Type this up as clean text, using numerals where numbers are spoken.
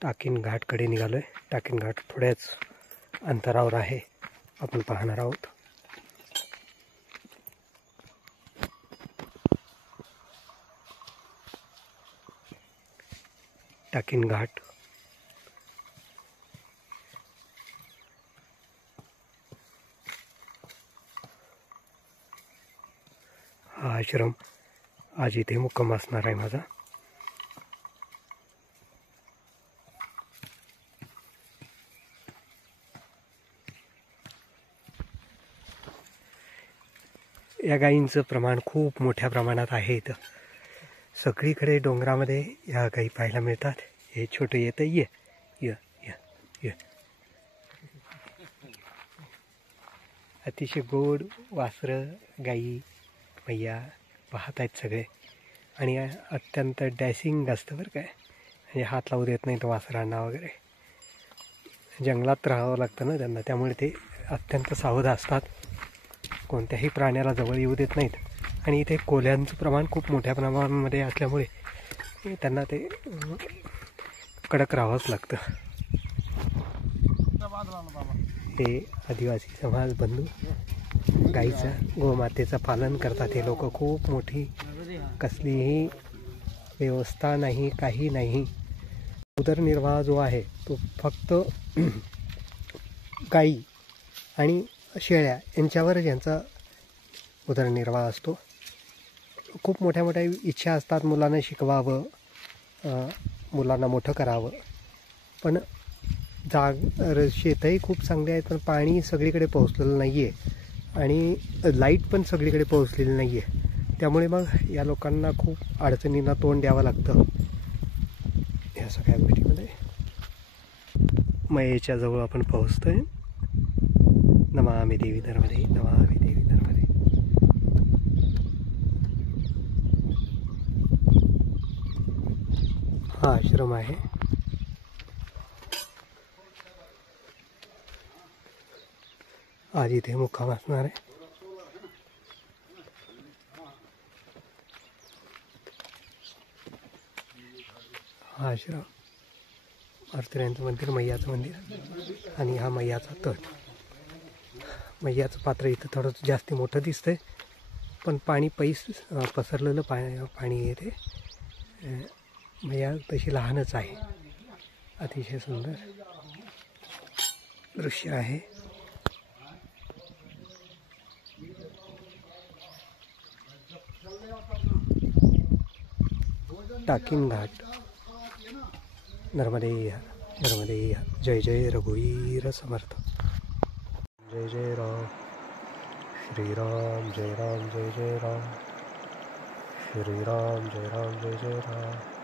टाकिन घाटकडे निघालोय। टाकिन घाट थोड्याच अंतरावर आहे, आपण पाहणार आहोत। टाकिन घाट हा आश्रम आज इथे मुक्काम असणार आहे माझा। या गायींचं प्रमाण खूप मोठ्या प्रमाणात आहे इथं। सगळीकडे डोंगरामध्ये या गायी पाहायला मिळतात। हे छोटे येतं ये ये ये ये अतिशय गोड वासरं गायी मैया पाहत आहेत सगळे, आणि अत्यंत डॅशिंग असतं बरं काय, म्हणजे हात लावू देत नाही तो वासरांना वगैरे। जंगलात राहावं लागतं ना त्यांना, त्यामुळे ते अत्यंत सावध असतात, कोणत्याही प्राण्याला जवळ येऊ देत नाहीत। आणि इथे कोल्ह्यांचं प्रमाण खूप मोठ्या प्रमाणामध्ये असल्यामुळे त्यांना ते कडक राहावंच लागतं। हे आदिवासी समाज बंधू गाईचं गोमातेचं पालन करतात। हे लोक खूप मोठी कसलीही व्यवस्था नाही, काही नाही। उदरनिर्वाह जो आहे तो फक्त गाई आणि शेळ्या यांच्यावर यांचा उदरनिर्वाह असतो। खूप मोठ्या मोठ्या इच्छा असतात, मुलांना शिकवावं, मुलांना मोठं करावं, पण शेतही खूप चांगले आहेत, पण पाणी सगळीकडे पोहोचलेलं नाही आहे आणि लाईट पण सगळीकडे पोहोचलेली नाही आहे। त्यामुळे मग या लोकांना खूप अडचणींना तोंड द्यावं लागतं या सगळ्या गोष्टीमध्ये। मयेच्या जवळ आपण पोहोचतोय। नमामि देवी नर्मदे, नमामि देवी नर्मदे। हा आश्रम आहे। आज इथे मुक्काम असणार आहे। हा आश्रम मारुतीरायांचं मंदिर, मैयाचं मंदिर, आणि हा मैयाचा तट। मैयाचं पात्र इथं थोडं जास्त मोठं दिसतंय, पण पाणी पसरलेलं पाणी येते। मैया तशी लहानच आहे। अतिशय सुंदर दृश्य आहे। टाकिन घाट। नर्मदे नर्मदे। जय जय रघुवीर समर्थ। जय जय राम श्रीराम, जय राम जय जय राम, श्रीराम जय राम जय जय राम।